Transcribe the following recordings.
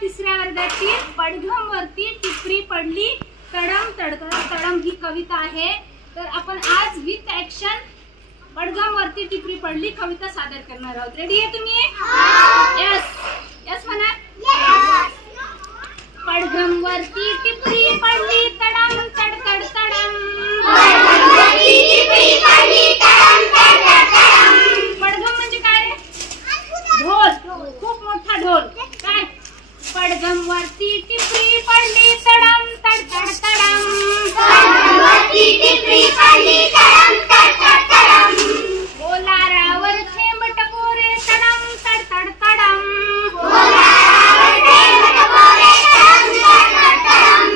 तिसऱ्या वर्गाची पडघम वरती टिपरी पडली तडम तडम ही कविता आहे। तर आपण आज विथ ऍक्शन पडघम वरती टिपरी पडली कविता सादर करणार आहोत। रेडी आहे तुम्ही? यस यस म्हणा। पडघम वरती टिपरी पडली तडम तड तड तडम। पडघम वरती टिपरी पडली तडम तड तड तडम। पडघम म्हणजे काय रे? ढोल, खूप मोठा ढोल। काय? पडघम वरती टिपरी पडली तडम तड तड तडम। पडघम वरती टिपरी पडली तडम तड तड तडम। बोलारावर थेंब टपोरे तडम तड तड तडम। बोलारावर थेंब टपोरे तडम तड तड तडम।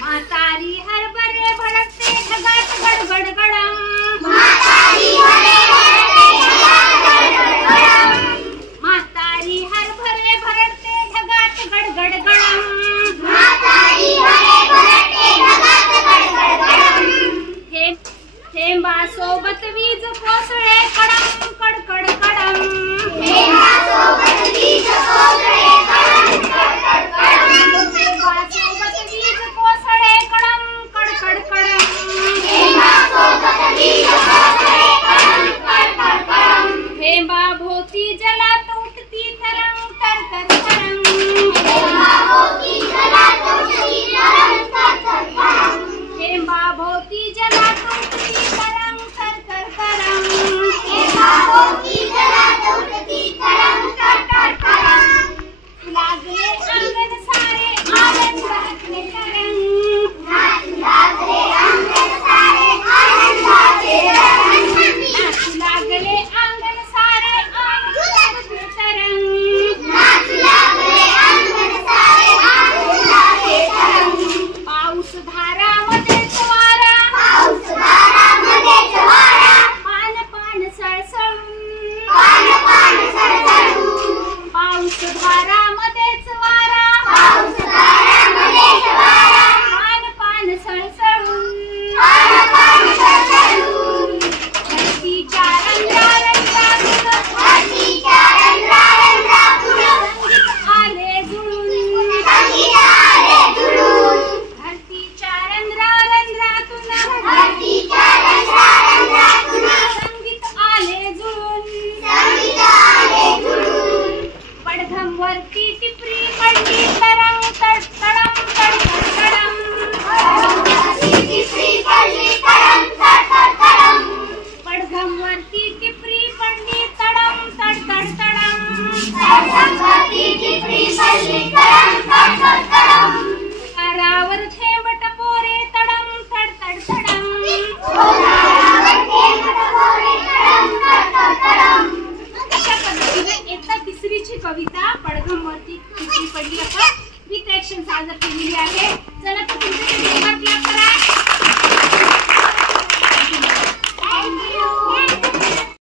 म्हातारी हरभरे भडकते ढगात गडगड गडम। म्हातारी हरभरे भडकते ढगात गडगड गडम। म्हातारी हरभरे भरडते ढगात गडगड गडम। म्हातारी हरभरे भरडते ढगात गडगड गडम। थेंबासोबत वीज कोसळे कडम कडकड कडम। थेंबासोबत वीज कोसळे कडम कडकड कडम। थेंबासोबत वीज कोसळे कडम कडकड कडम। थेंबासोबत वीज कोसळे कडम कडकड कडम। थेंबाभोवती जलात उठती तरंग तर तर तरंग। थेंबाभोवती जलात उठती तरंग तर तर तरंग। थेंबाभोवती जलात उठती तरंग तर तर तरंग। थेंबाभोवती जलात उठती तरंग तर तर तरंग। लागले अंगण सारे आनंदाचे तरंग। लागले अंगण सारे आनंदाचे तरंग। लागले अंगण सारे आनंदाचे तरंग। लागले अंगण सारे आनंदाचे तरंग। पाऊस धारामध्येच वारा। पाऊस धारामध्येच वारा। पान पान सळसळून। पान पान सळसळून। पाऊस धारामध्येच वारा। पाऊस धारामध्येच वारा। पान पान सळसळून। पान पान सळसळून। धरतीच्या रंध्रारंध्रातून। धरतीच्या रंध्रारंध्रातून संगीत आले जुळून। संगीत आले जुळून। धरतीच्या रंध्रारंध्रातून। धरतीच्या रंध्रारंध्रातून संगीत आले जुळून। संगीत आले जुळून। पडघम वरती टिपरी पडली तरंग तड तडम तड तड तडम। पडघम वरती टिपरी पडली तडम तड तड तडम। पडघम वरती टिपरी पडली तडम तड तड तडम। पडघम वरती टिपरी पडली तडम तड तड तडम। बोलारावर थेंब टपोरे तडम तड तड तडम। बोलारावर थेंब टपोरे तडम तड तड तडम। अशा पद्धतीने इयत्ता तिसरीची कविता पडघम वरती टिपरी पडली आपण विथ ऍक्शन सादर केलेली आहे।